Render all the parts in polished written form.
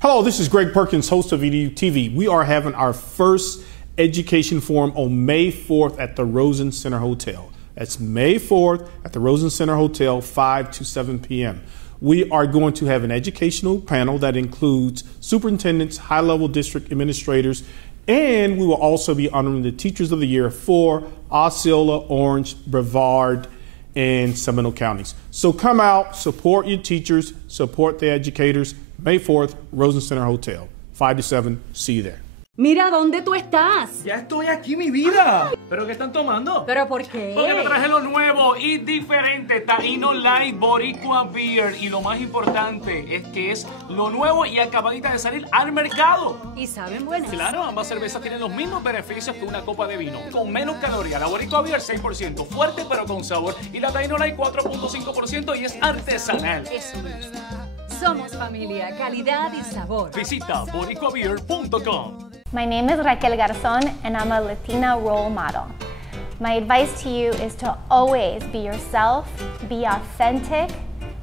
Hello, this is Greg Perkins, host of EDU TV. We are having our first education forum on May 4th at the Rosen Center Hotel. That's May 4th at the Rosen Center Hotel, 5 to 7 p.m. We are going to have an educational panel that includes superintendents, high-level district administrators, and we will also be honoring the Teachers of the Year for Osceola, Orange, Brevard, and Seminole counties. So come out, support your teachers, support the educators. May 4th, Rosen Center Hotel, 5 to 7. See you there. Mira, ¿dónde tú estás? Ya estoy aquí, mi vida. ¿Pero qué están tomando? ¿Pero por qué? Porque me traje lo nuevo y diferente, Taíno Light Boricua Beer. Y lo más importante es que es lo nuevo y acabadita de salir al mercado. ¿Y saben buenas? Claro, ambas cervezas tienen los mismos beneficios que una copa de vino. Con menos calorías. La Boricua Beer 6%, fuerte pero con sabor. Y la Taíno Light 4.5% y es artesanal. Eso me gusta. Somos familia, calidad y sabor. Visita boricuabeer.com. My name is Raquel Garzón and I'm a Latina role model. My advice to you is to always be yourself, be authentic,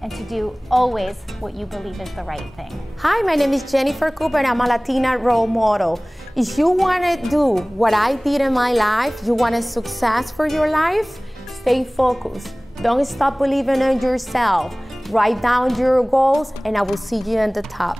and to do always what you believe is the right thing. Hi, my name is Jennifer Cooper and I'm a Latina role model. If you want to do what I did in my life, you want a success for your life, stay focused. Don't stop believing in yourself. Write down your goals and I will see you at the top.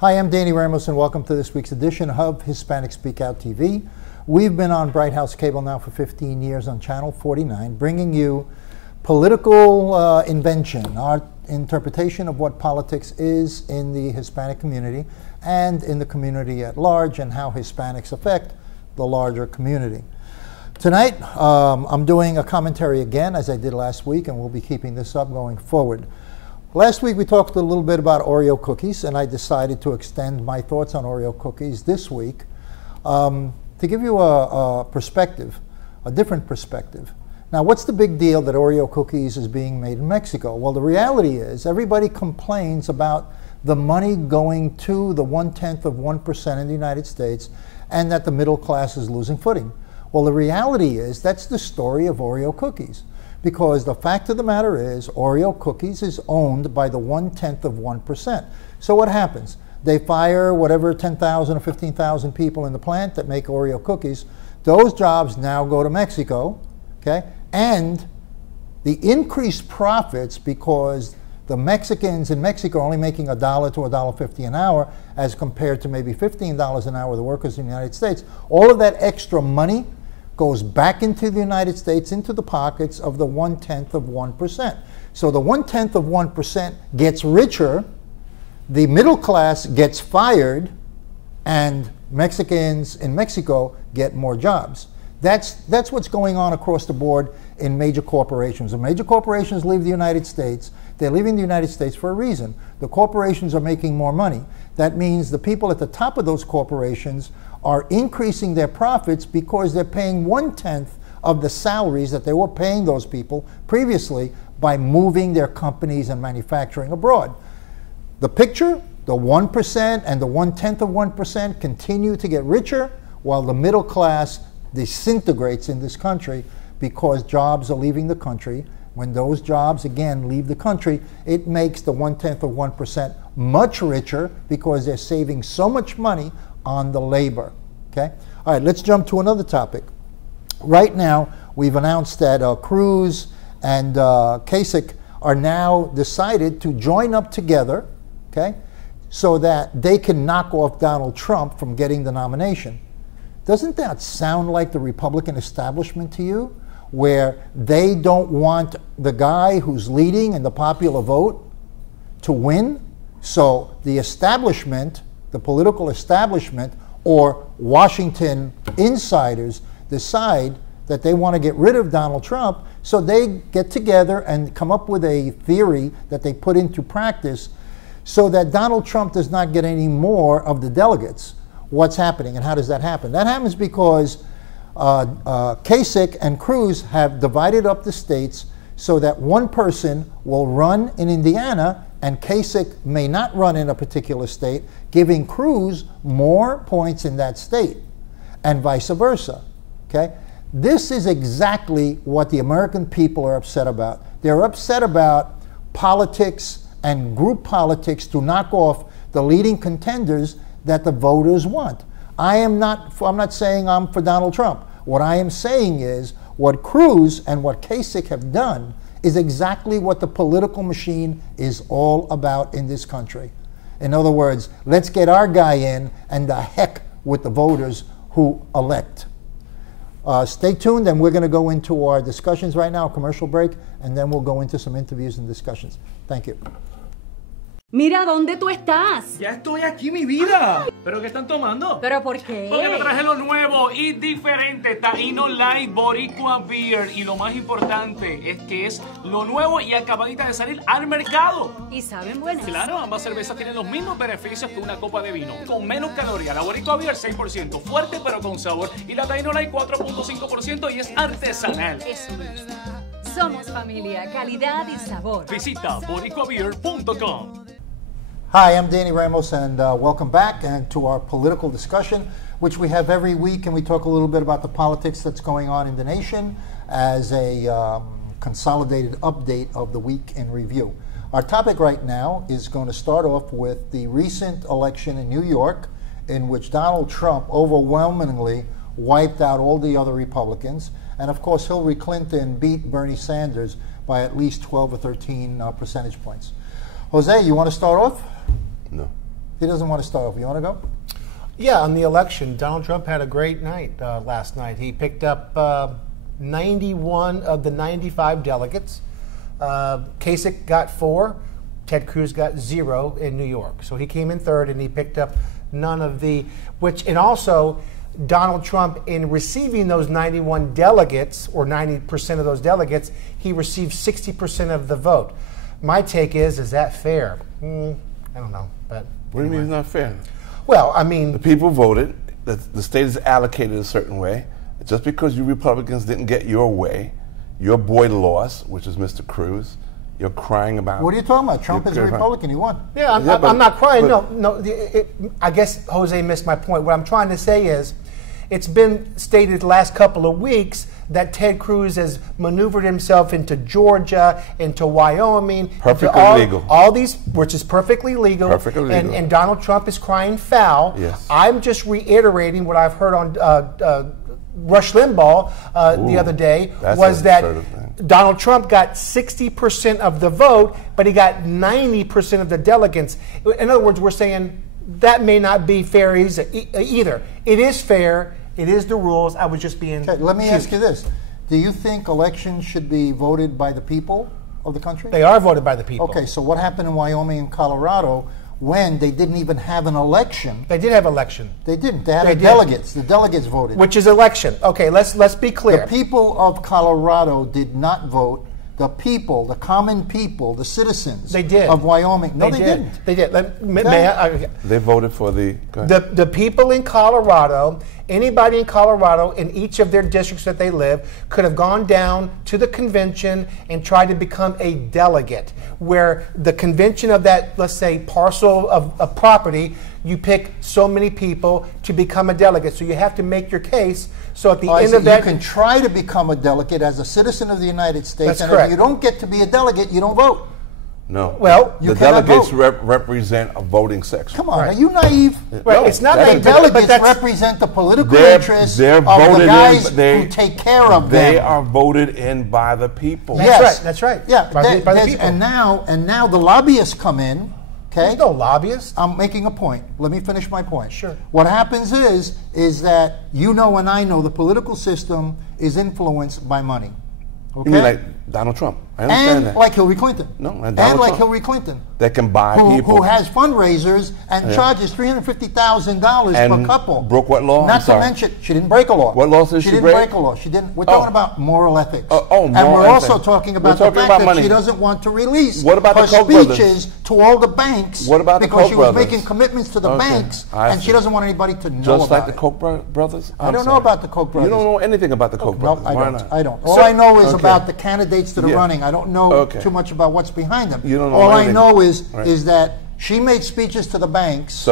Hi, I'm Danny Ramos and welcome to this week's edition of Hispanic Speak Out TV. We've been on Bright House Cable now for 15 years on Channel 49, bringing you political invention, our interpretation of what politics is in the Hispanic community and in the community at large and how Hispanics affect the larger community. Tonight, I'm doing a commentary again, as I did last week, and we'll be keeping this up going forward. Last week we talked a little bit about Oreo cookies, and I decided to extend my thoughts on Oreo cookies this week to give you a perspective, a different perspective. Now, what's the big deal that Oreo cookies is being made in Mexico? Well, the reality is everybody complains about the money going to the 0.1% in the United States and that the middle class is losing footing. Well, the reality is that's the story of Oreo cookies. Because the fact of the matter is, Oreo cookies is owned by the 0.1%. So what happens? They fire whatever 10,000 or 15,000 people in the plant that make Oreo cookies. Those jobs now go to Mexico, okay? And the increased profits, because the Mexicans in Mexico are only making $1 to $1.50 an hour as compared to maybe $15 an hour the workers in the United States. All of that extra money goes back into the United States, into the pockets of the 0.1%. So the 0.1% gets richer, the middle class gets fired, and Mexicans in Mexico get more jobs. That's what's going on across the board in major corporations. When major corporations leave the United States, they're leaving the United States for a reason. The corporations are making more money. That means the people at the top of those corporations are increasing their profits because they're paying 1/10 of the salaries that they were paying those people previously by moving their companies and manufacturing abroad. The picture, the 1% and the 1/10 of 1% continue to get richer while the middle class disintegrates in this country because jobs are leaving the country. When those jobs, again, leave the country, it makes the 1/10 of 1% much richer because they're saving so much money on the labor, okay? All right, let's jump to another topic. Right now, we've announced that Cruz and Kasich are now decided to join up together, okay, so that they can knock off Donald Trump from getting the nomination. Doesn't that sound like the Republican establishment to you, where they don't want the guy who's leading in the popular vote to win? So the establishment, the political establishment, or Washington insiders decide that they want to get rid of Donald Trump, so they get together and come up with a theory that they put into practice so that Donald Trump does not get any more of the delegates. What's happening and how does that happen? That happens because Kasich and Cruz have divided up the states so that one person will run in Indiana and Kasich may not run in a particular state, giving Cruz more points in that state, and vice versa. Okay? This is exactly what the American people are upset about. They're upset about politics and group politics to knock off the leading contenders that the voters want. I'm not saying I'm for Donald Trump. What I am saying is what Cruz and what Kasich have done is exactly what the political machine is all about in this country. In other words, let's get our guy in and the heck with the voters who elect. Stay tuned, and we're going to go into our discussions right now, a commercial break, and then we'll go into some interviews and discussions. Thank you. Mira, ¿dónde tú estás? Ya estoy aquí, mi vida. ¿Pero qué están tomando? ¿Pero por qué? Porque me traje lo nuevo y diferente, Taíno Light Boricua Beer. Y lo más importante es que es lo nuevo y acabadita de salir al mercado. ¿Y saben buenas? Claro, ambas cervezas tienen los mismos beneficios que una copa de vino. Con menos calorías, la Boricua Beer 6%, fuerte pero con sabor. Y la Taíno Light 4.5% y es artesanal. Eso es. Somos familia, calidad y sabor. Visita boricuabeer.com. Hi, I'm Danny Ramos, and welcome back and to our political discussion, which we have every week, and we talk a little bit about the politics that's going on in the nation as a consolidated update of the week in review. Our topic right now is going to start off with the recent election in New York, in which Donald Trump overwhelmingly wiped out all the other Republicans, and of course Hillary Clinton beat Bernie Sanders by at least 12 or 13 percentage points. Jose, you want to start off? No. He doesn't want to start off. You want to go? Yeah, on the election, Donald Trump had a great night last night. He picked up 91 of the 95 delegates. Kasich got 4. Ted Cruz got 0 in New York. So he came in third, and he picked up none of the, and also Donald Trump, in receiving those 91 delegates, or 90% of those delegates, he received 60% of the vote. My take is that fair? I don't know. But What do you mean it's not fair? Well, I mean, The people voted. The state is allocated a certain way. Just because you Republicans didn't get your way, your boy lost, which is Mr. Cruz. You're crying about. What are you talking about? Trump is a Republican. He won. yeah, I'm not crying. No. I guess Jose missed my point. What I'm trying to say is, it's been stated the last couple of weeks that Ted Cruz has maneuvered himself into Georgia, into Wyoming, Perfectly legal. All these, which is perftly legal. Perfectly legal. And Donald Trump is crying foul. Yes. I'm just reiterating what I've heard on Rush Limbaugh the other day, was that Donald Trump got 60% of the vote, but he got 90% of the delegates. In other words, we're saying that may not be fair either. It is fair. It is the rules. I was just being. Okay, let me ask you this. Do you think elections should be voted by the people of the country? They are voted by the people. Okay, so what happened in Wyoming and Colorado when they didn't even have an election? They did have election. They didn't. They had delegates. The delegates voted. Which is election. Okay, let's be clear. The people of Colorado did not vote. The people, the common people, the citizens of Wyoming. No, they didn't. They did. They voted for the people in Colorado. Anybody in Colorado, in each of their districts that they live, could have gone down to the convention and tried to become a delegate, where the convention of that, let's say, parcel of property, you pick so many people to become a delegate. So you have to make your case. So at the end of that, you can try to become a delegate as a citizen of the United States, and correct. if you don't get to be a delegate, you don't vote. No. Well, the delegates represent a voting section. Come on, are you naive? Right, it's not the delegates represent the political interests of the guys who take care of them. They are voted in by the people. That's right. Yeah, by the people. And now the lobbyists come in. Okay? There's no lobbyists. I'm making a point. Let me finish my point. Sure. What happens is that you know and I know the political system is influenced by money. Okay? You mean like Donald Trump? I understand that. Like Hillary Clinton. No, and like Trump. Hillary Clinton. That can buy people. Who has fundraisers and charges $350,000 per couple. Broke what law? Not to mention, she didn't break a law. What law did she break? She didn't break a law. She didn't. We're talking about moral ethics. And we're also talking about the fact that she doesn't want to release her speeches to all the banks. What about the Koch because she was brothers? making commitments to the banks, and she doesn't want anybody to know Just about like the Koch brothers? I don't know about the Koch brothers. You don't know anything about the Koch brothers. No, Why not? I don't. All I know is about the candidates candidates that are running. I don't know too much about what's behind them. You don't know All anything. I know is that she made speeches to the banks.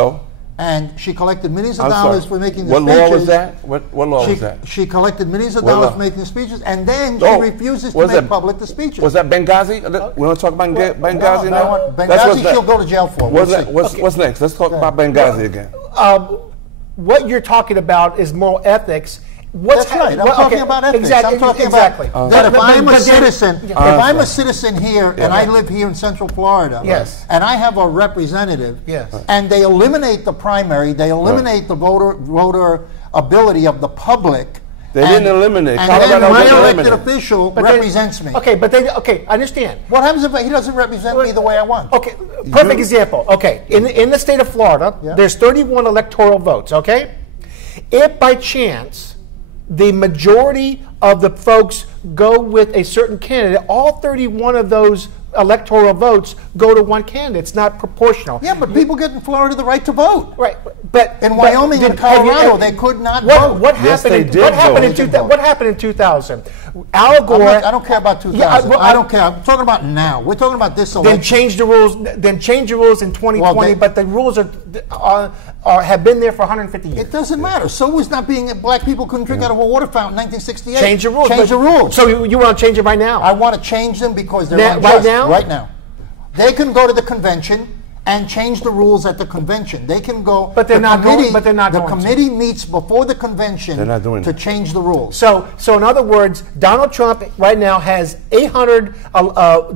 And she collected millions of dollars for making the speeches. What law was that? What law was that? She collected millions of dollars for making the speeches, and then she refuses to make public the speeches. Was that Benghazi? We want to talk about Benghazi now? Benghazi she'll go to jail for. What's next? Let's talk about Benghazi again. What you're talking about is moral ethics. That's right. I'm talking about ethics. Exactly. I'm talking about that if I'm a citizen, if I'm a citizen here and I live here in Central Florida, and I have a representative, and they eliminate the primary, they eliminate the voter ability of the public. They didn't eliminate. And then my elected official represents me. I understand. What happens if he doesn't represent me the way I want? Okay, perfect example. Okay, in the state of Florida, there's 31 electoral votes. Okay, if by chance the majority of the folks go with a certain candidate, all 31 of those electoral votes go to one candidate. It's not proportional. Yeah, but people get in Florida the right to vote. Right, but in Wyoming and Colorado, they could not vote. What happened in 2000? Al Gore. I don't care about 2000. I don't care. I'm talking about now. We're talking about this election. Then change the rules. Then change the rules in 2020. But the rules have been there for 150 years. It doesn't matter. So was not being black people couldn't drink out of a water fountain in 1968. Change the rules. Change the rules. So you want to change it right now? I want to change them because they're unjust. Right now. Right now, they can go to the convention and change the rules at the convention. They can go. But they're not going. But they're not the going. The committee meets before the convention to change the rules. So in other words, Donald Trump right now has 800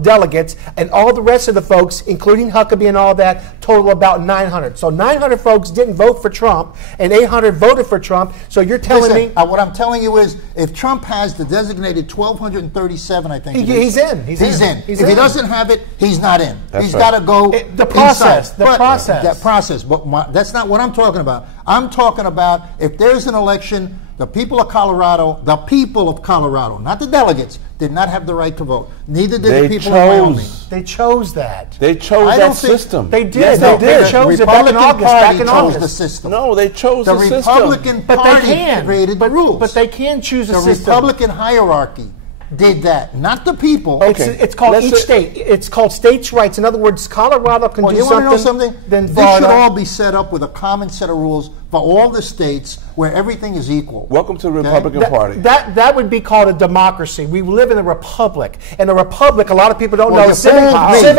delegates, and all the rest of the folks, including Huckabee and all that, total about 900. So 900 folks didn't vote for Trump, and 800 voted for Trump. So you're telling me what I'm telling you is, if Trump has the designated 1,237, I think he's in. He's in. If he doesn't have it, he's not in. He's got to go. The process. That process. But that's not what I'm talking about. I'm talking about if there's an election, the people of Colorado, not the delegates, did not have the right to vote. Neither did the people of Wyoming. They chose that. They chose that system. They did. Yes, they chose it back in August. Back in August. The system. No, they chose the system. The Republican Party created the rules. But they can choose a system. The Republican hierarchy did that, not the people. Okay. It's called each state. It's called states' rights. In other words, Colorado can do something. You want to know something? Then this should all be set up with a common set of rules for all the states where everything is equal. Welcome to the Republican Party. That would be called a democracy. We live in a republic. And a republic, a lot of people don't know.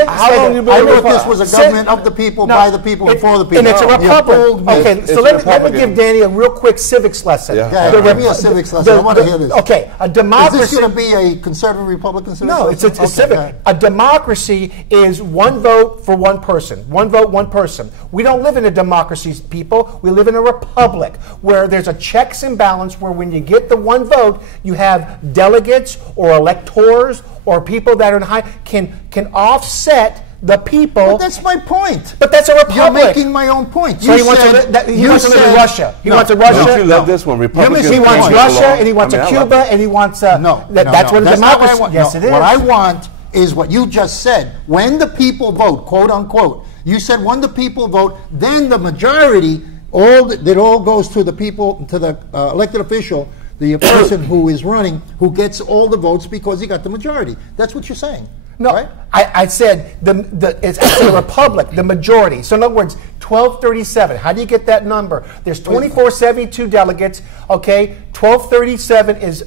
How long you been? I thought this was a government of the people, by the people, and for the people. And it's a republic. Okay, so let me give Danny a real quick civics lesson. Give me a civics lesson. I want to hear this. Okay, a democracy. Is this going to be a conservative Republican civics lesson? No, it's civic. A democracy is one vote for one person. One vote, one person. We don't live in a democracy, people. We live in a republic where there's a checks and balance, where when you get the one vote, you have delegates or electors or people that are in high can offset the people. But that's my point. But that's a republic. You're making my own point. So he wants to live in Russia. He wants a Russia. Don't you love this one? Republicans. He wants Russia, and he wants a Cuba, and he wants a. That's what a democracy. Yes, it is. What I want is what you just said. When the people vote, quote unquote, you said when the people vote, then the majority. It all goes to the people, to the elected official, the person who is running, who gets all the votes because he got the majority. That's what you're saying. No, right? I said it's a republic, the majority. So in other words, 1237. How do you get that number? There's 2472 delegates. Okay, 1237 is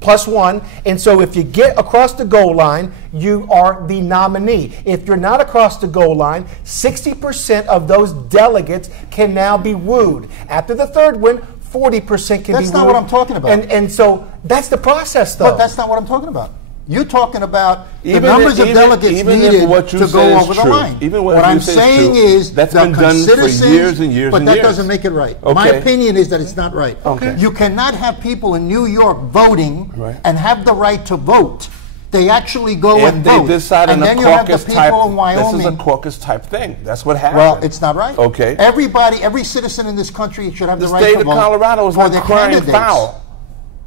+1, and so if you get across the goal line, you are the nominee. If you're not across the goal line, 60% of those delegates can now be wooed. After the third one, 40% can be wooed. That's not what I'm talking about. And so that's the process, though. But that's not what I'm talking about. You're talking about the numbers of delegates needed to go over the line. What I'm saying is that's been done for years and years. But that doesn't make it right. Okay. My opinion is that it's not right. Okay. You cannot have people in New York voting and have the right to vote. They actually go and vote. If they decide and in then a you have the caucus people type, in Wyoming. this is a caucus type thing. That's what happens. Well, it's not right. Okay. Every citizen in this country should have the right to vote. The state of Colorado is not crying foul.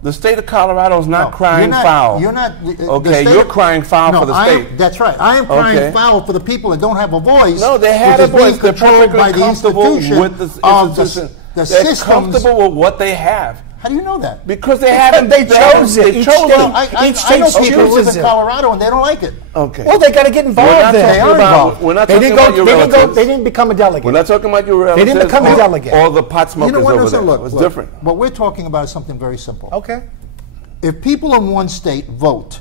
The state of Colorado is not crying foul. You're not. Okay, you're crying foul for the state. That's right. I am crying foul for the people that don't have a voice. No, they have a voice. They're perfectly comfortable with the institution. The They're comfortable with what they have. How do you know that? Because they haven't. They chose it. Each state, I know people who live chooses in it. Colorado and they don't like it. Okay. Well, they got to get involved. We're not talking about- we're not They talking didn't go. about your They didn't go. relatives. They didn't become a delegate. We're not talking about your relatives. They didn't become a delegate. All the pot smokers You know what? over Listen, there. look, It's look, different. What we're talking about is something very simple. Okay. If people in one state vote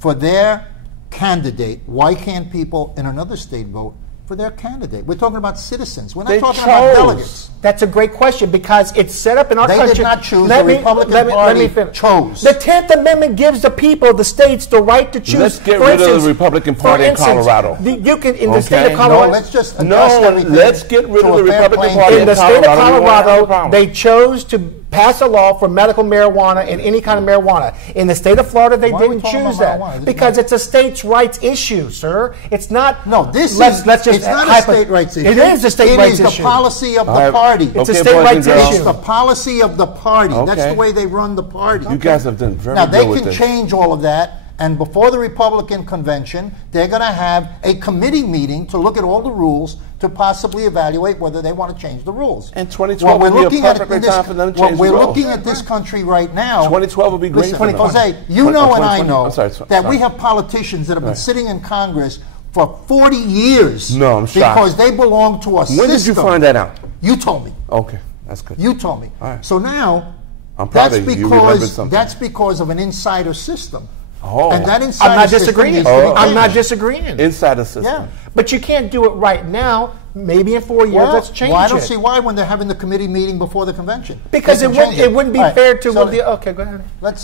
for their candidate, why can't people in another state vote for their candidate? We're talking about citizens. We're not They talking about chose. delegates. That's a great question because it's set up in our They country. did not choose. Let The me- Republican let me Party finish. chose. The 10th Amendment gives the people, the states, the right to choose. Let's get For rid of the instance- Republican for Party in instance, Colorado. You can in the state Okay. of Colorado. No, let's just adjust everything. let's get rid to of a the fair Republican playing Party in in the state of Colorado, we won't have a Colorado, problem. they chose to pass a law for medical marijuana and any kind of marijuana. In the state of Florida, they Why are we didn't talking choose about that marijuana? because it's a states' rights issue, sir. It's not. No, this let's, is. let's just it's not a hypo- state rights issue. It is a state rights It is issue. the policy of the right. party. It's a Okay, state boys and rights girls. issue. It's the policy of the party. That's Okay. the way they run the party. You guys have done very Now, good they with can this. change all of that, and before the Republican convention, they're going to have a committee meeting to look at all the rules to possibly evaluate whether they want to change the rules. And 2012 would be a perfect time for them to change the What we're rules. looking at this country right now. 2012 would be great Listen, for them. Jose, you know and I 2020. know I'm sorry, that sorry. we have politicians that have been Right. sitting in Congress for 40 years. No, I'm shocked. Because they belong to a system. When did you find that out? You told me. Okay, that's good. You told me. All right. So now, I'm proud that's of you. You remembered because something. that's because of an insider system. Oh. And that insider I'm not system disagreeing. needs to be I'm not changed. disagreeing. Insider system. Yeah. But you can't do it right now. Maybe in 4 years, Well, let's change I don't it. see why when they're having the committee meeting before the convention. Because They it can wouldn't, change it wouldn't be All right, fair to so okay, go ahead.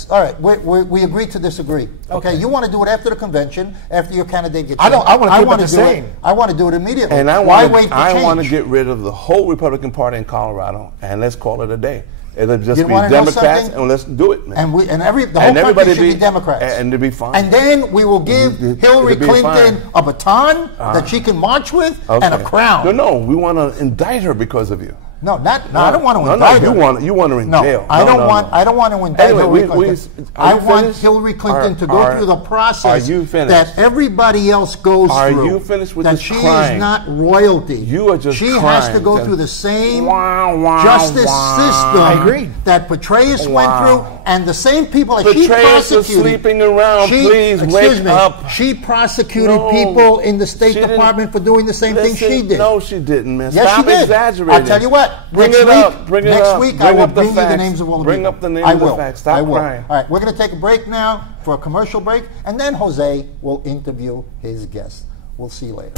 all right, we agree to disagree. Okay, you want to do it after the convention, after your candidate gets I don't- in. I wanna keep it wanna the do same. I want to do it immediately. And I Why want wait for I change? want to get rid of the whole Republican Party in Colorado, and let's call it a day. It'll just You be wanna know Democrats, something? and let's do it, man. And the whole And country everybody should be Democrats. and it'll be fine. And then we will give Hillary it'll be Clinton fine. a baton that she can march with and a Okay. crown. No, we want to indict her because of you. No, I don't want to No, indict her. you want her in No, jail. I don't No, want. no. I don't want to indict Anyway, Hillary are Clinton. you I want finished? Hillary Clinton to go through the process are you finished? that everybody else goes Are through. you finished with that this she crying? is not royalty. You are just She has to crying. go through the same Wow, justice wow. system I agree. that Petraeus went Wow. through, and the same people that she Petraeus is prosecuted. sleeping around. Please excuse wake me, up. She prosecuted No, people in the State she didn't. Department for doing the same thing Listen, she did. No, she didn't, man. Yes, Stop she did. exaggerating. I'll tell you what. Bring next it week, up. Bring it next up. week I Bring will up the bring you the facts. names of all the Bring people. up the names I of the will. facts. Stop I will. crying. All right, we're going to take a break now for a commercial break, and then Jose will interview his guest. We'll see you later.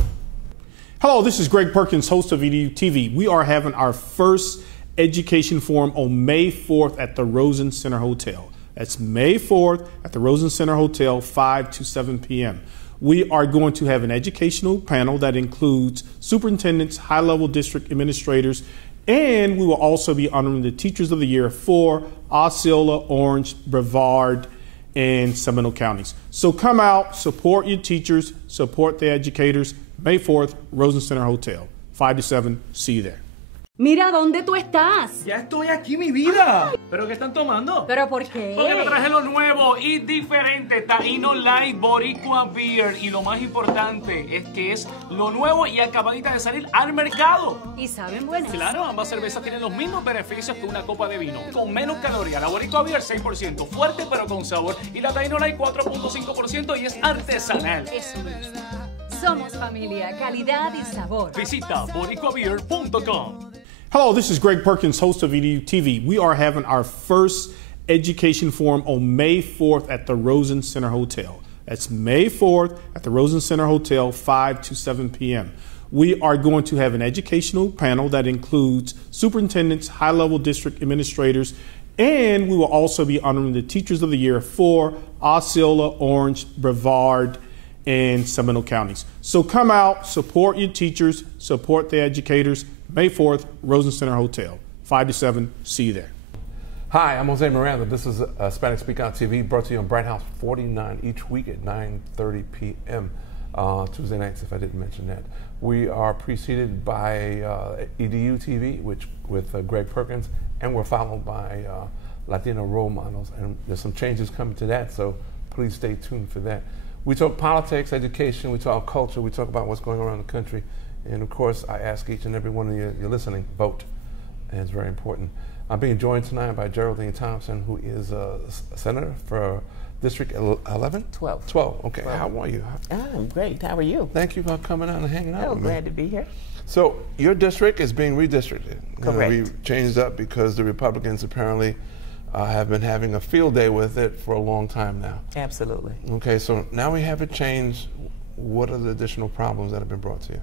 Hello, this is Greg Perkins, host of EDU TV. We are having our first education forum on May 4th at the Rosen Center Hotel. That's May 4th at the Rosen Center Hotel, 5 to 7 p.m. We are going to have an educational panel that includes superintendents, high-level district administrators, and we will also be honoring the Teachers of the Year for Osceola, Orange, Brevard, and Seminole counties. So come out, support your teachers, support the educators. May 4th, Rosen Center Hotel, 5 to 7. See you there. Mira, ¿dónde tú estás? Ya estoy aquí, mi vida. ¿Pero qué están tomando? ¿Pero por qué? Porque te traje lo nuevo y diferente, Taíno Light Boricua Beer. Y lo más importante es que es lo nuevo y acabadita de salir al mercado. ¿Y saben buenas? Claro, ambas cervezas tienen los mismos beneficios que una copa de vino, con menos calorías. La Boricua Beer 6%, fuerte pero con sabor. Y la Taíno Light 4.5% y es artesanal. Eso me gusta. Somos familia, calidad y sabor. Visita boricuabeer.com. Hello, this is Greg Perkins, host of EDU TV. We are having our first education forum on May 4th at the Rosen Center Hotel. That's May 4th at the Rosen Center Hotel, 5 to 7 p.m. We are going to have an educational panel that includes superintendents, high-level district administrators, and we will also be honoring the Teachers of the Year for Osceola, Orange, Brevard, and Seminole counties. So come out, support your teachers, support the educators. May 4th, Rosen Center Hotel, 5 to 7. See you there. Hi, I'm Jose Miranda. This is Hispanic Speak On TV, brought to you on Bright House 49 each week at 9:30 p.m. Tuesday nights, if I didn't mention that. We are preceded by EDU TV, with Greg Perkins, and we're followed by Latino role models. And there's some changes coming to that, so please stay tuned for that. We talk politics, education, we talk culture, we talk about what's going on around the country. And of course, I ask each and every one of you, you're listening, vote. And it's very important. I'm being joined tonight by Geraldine Thompson, who is a senator for District 11? 12. 12, okay. 12. How are you? I'm great. How are you? Thank you for coming out and hanging out with me. Glad to be here. So your district is being redistricted. Correct. We changed up because the Republicans apparently have been having a field day with it for a long time now. Absolutely. Okay, so now we have it changed. What are the additional problems that have been brought to you?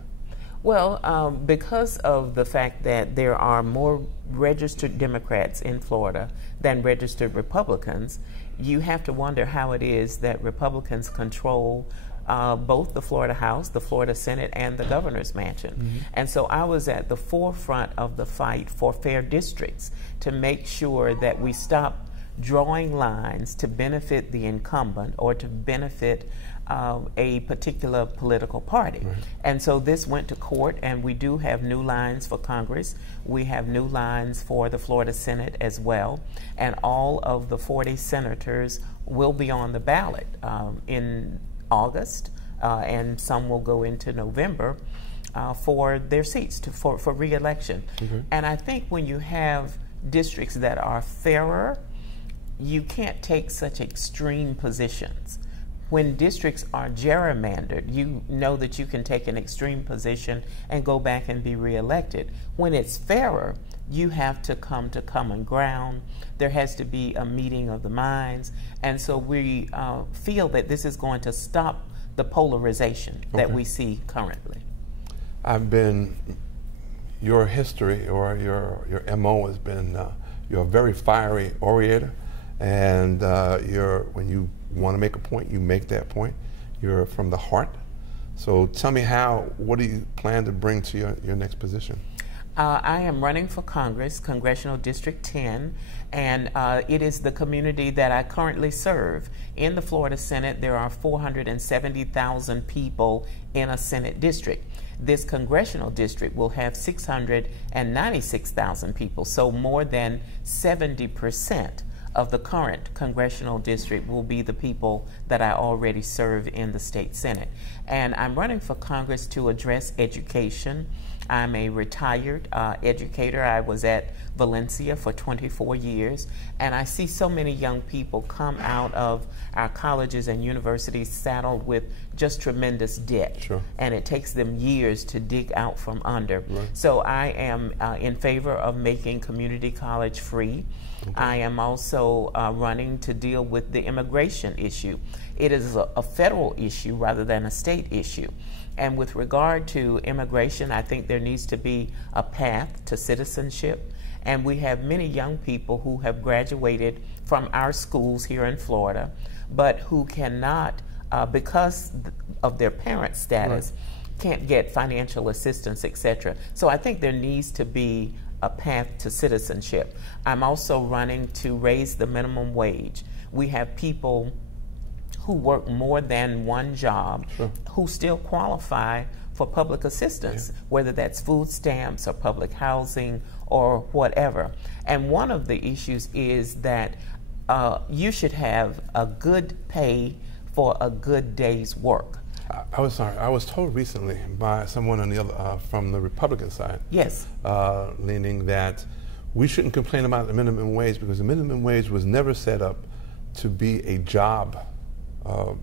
Well, because of the fact that there are more registered Democrats in Florida than registered Republicans, you have to wonder how it is that Republicans control both the Florida House, the Florida Senate, and the governor's mansion. Mm-hmm. And so I was at the forefront of the fight for fair districts to make sure that we stop drawing lines to benefit the incumbent or to benefit a particular political party. Right. And so this went to court, and we do have new lines for Congress. We have new lines for the Florida Senate as well. And all of the 40 senators will be on the ballot in August, and some will go into November for their seats for re-election. Mm-hmm. And I think when you have districts that are fairer, you can't take such extreme positions. When districts are gerrymandered, you know that you can take an extreme position and go back and be reelected. When it's fairer, you have to come to common ground. There has to be a meeting of the minds. And so we feel that this is going to stop the polarization that we see currently. Your history or your MO has been, you're a very fiery orator. And when you want to make a point, you make that point. You're from the heart. So tell me what do you plan to bring to your next position? I am running for Congress, Congressional District 10, and it is the community that I currently serve. In the Florida Senate, there are 470,000 people in a Senate district. This congressional district will have 696,000 people, so more than 70% of the current congressional district will be the people that I already serve in the state Senate. And I'm running for Congress to address education. I'm a retired educator. I was at Valencia for 24 years, and I see so many young people come out of our colleges and universities saddled with just tremendous debt. Sure. And it takes them years to dig out from under. Right. So I am in favor of making community college free. Okay. I am also running to deal with the immigration issue. It is a federal issue rather than a state issue. And with regard to immigration, I think there needs to be a path to citizenship. And we have many young people who have graduated from our schools here in Florida, but who cannot, because of their parent status, can't get financial assistance, etc. So I think there needs to be a path to citizenship. I'm also running to raise the minimum wage. We have people who work more than one job who still qualify for public assistance, whether that's food stamps or public housing or whatever. And one of the issues is that you should have a good pay for a good day's work. I was told recently by someone on the other, from the Republican side, leaning that we shouldn't complain about the minimum wage because the minimum wage was never set up to be a job, a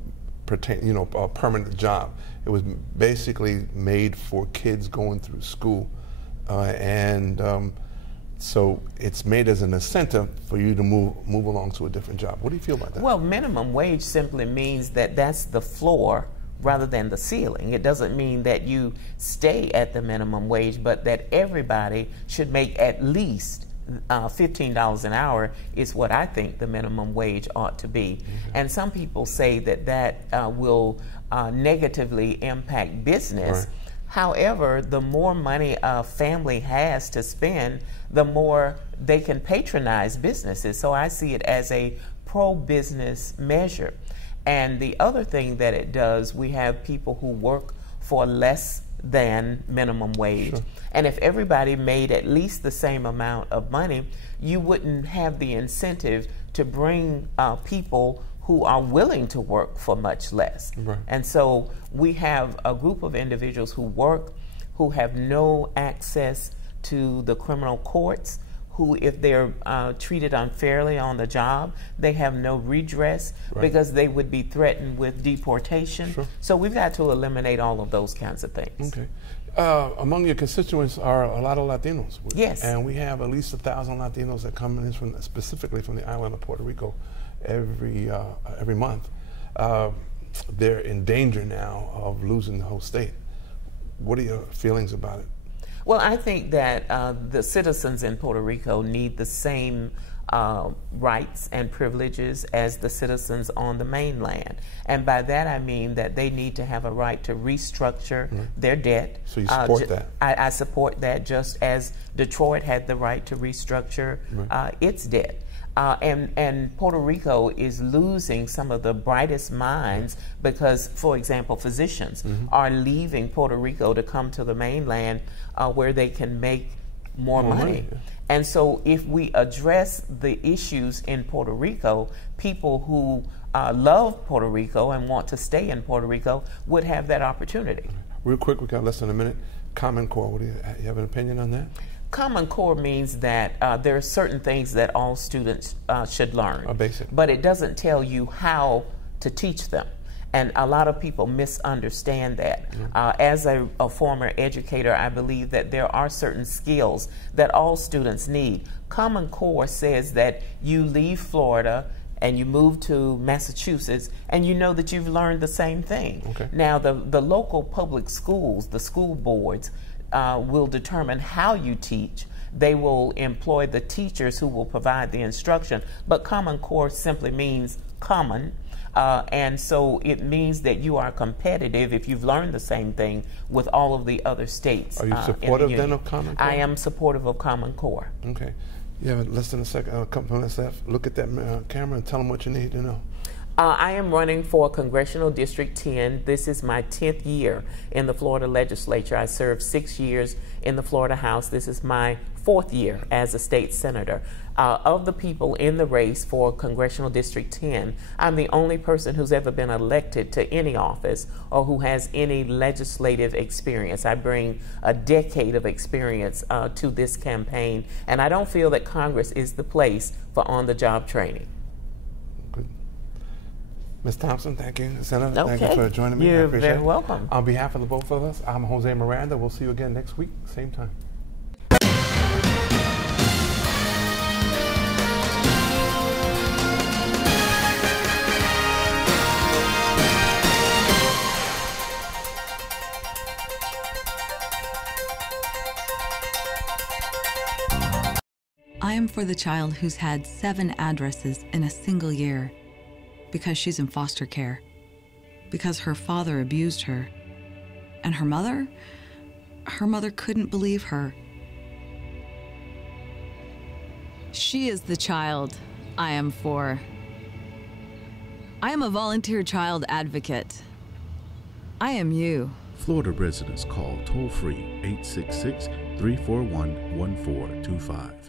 permanent job. It was basically made for kids going through school, so it's made as an incentive for you to move along to a different job. What do you feel about that? Well, minimum wage simply means that that's the floor rather than the ceiling. It doesn't mean that you stay at the minimum wage, but that everybody should make at least $15 an hour is what I think the minimum wage ought to be. And some people say that will negatively impact business. However, the more money a family has to spend, the more they can patronize businesses. So I see it as a pro-business measure. And the other thing that it does, we have people who work for less than minimum wage. And if everybody made at least the same amount of money, you wouldn't have the incentive to bring people who are willing to work for much less. And so we have a group of individuals who work, who have no access to the criminal courts, who, if they're treated unfairly on the job, they have no redress because they would be threatened with deportation. Sure. So we've got to eliminate all of those kinds of things. Okay. Among your constituents are a lot of Latinos. Yes. And we have at least 1,000 Latinos that come in specifically from the island of Puerto Rico every month. They're in danger now of losing the whole state. What are your feelings about it? Well, I think that the citizens in Puerto Rico need the same rights and privileges as the citizens on the mainland. And by that I mean that they need to have a right to restructure their debt. So you support that? I support that, just as Detroit had the right to restructure its debt. And Puerto Rico is losing some of the brightest minds because, for example, physicians are leaving Puerto Rico to come to the mainland where they can make more money. And so if we address the issues in Puerto Rico, people who love Puerto Rico and want to stay in Puerto Rico would have that opportunity. Real quick, we got less than a minute. Common Core, what do you have an opinion on that? Common Core means that there are certain things that all students should learn. Basic. But it doesn't tell you how to teach them. And a lot of people misunderstand that. As a former educator, I believe that there are certain skills that all students need. Common Core says that you leave Florida and you move to Massachusetts and you know that you've learned the same thing. Okay. Now, the local public schools, the school boards, will determine how you teach. They will employ the teachers who will provide the instruction. But Common Core simply means common. And so it means that you are competitive if you've learned the same thing with all of the other states. Are you supportive then of Common Core? I am supportive of Common Core. Okay. You have less than a couple minutes left. Look at that camera and tell them what you need to know. I am running for Congressional District 10. This is my 10th year in the Florida legislature. I served 6 years in the Florida House. This is my 4th year as a state senator. Of the people in the race for Congressional District 10, I'm the only person who's ever been elected to any office or who has any legislative experience. I bring a decade of experience to this campaign, and I don't feel that Congress is the place for on-the-job training. Good. Ms. Thompson, thank you. Senator, Okay. thank you for joining me. You're I appreciate very it. welcome. On behalf of the both of us, I'm Jose Miranda. We'll see you again next week, same time. I am for the child who's had 7 addresses in a single year because she's in foster care, because her father abused her, and her mother couldn't believe her. She is the child I am for. I am a volunteer child advocate. I am you. Florida residents call toll-free 866-341-1425.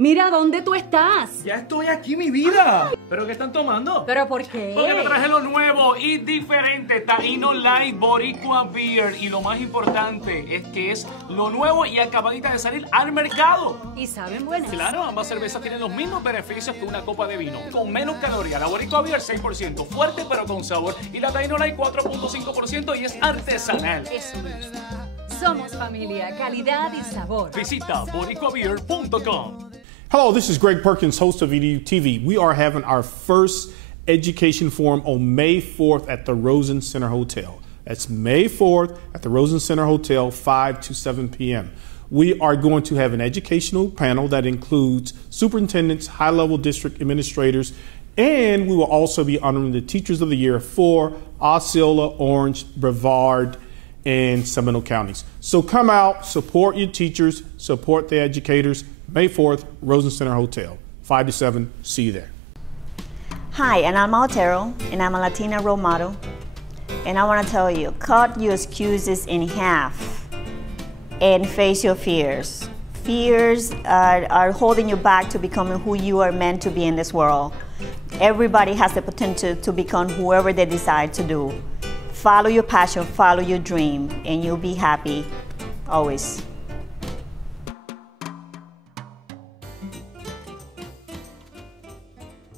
Mira, ¿dónde tú estás? Ya estoy aquí, mi vida. ¿Pero qué están tomando? ¿Pero por qué? Porque te traje lo nuevo y diferente, Taíno Light Boricua Beer. Y lo más importante es que es lo nuevo y acabadita de salir al mercado. ¿Y saben buenas? Claro, ambas cervezas tienen los mismos beneficios que una copa de vino. Con menos calorías, la Boricua Beer 6%, fuerte pero con sabor. Y la Taíno Light 4.5% y es artesanal. Eso me gusta. Somos familia, calidad y sabor. Visita boricuabeer.com. Hello, this is Greg Perkins, host of EDU TV. We are having our first education forum on May 4th at the Rosen Center Hotel. That's May 4th at the Rosen Center Hotel, 5 to 7 p.m. We are going to have an educational panel that includes superintendents, high-level district administrators, and we will also be honoring the Teachers of the Year for Osceola, Orange, Brevard, and Seminole counties. So come out, support your teachers, support the educators. May 4th, Rosen Center Hotel, 5 to 7. See you there. Hi, and I'm Altero, and I'm a Latina role model. And I want to tell you, cut your excuses in half and face your fears. Fears are holding you back to becoming who you are meant to be in this world. Everybody has the potential to become whoever they decide to do. Follow your passion, follow your dream, and you'll be happy always.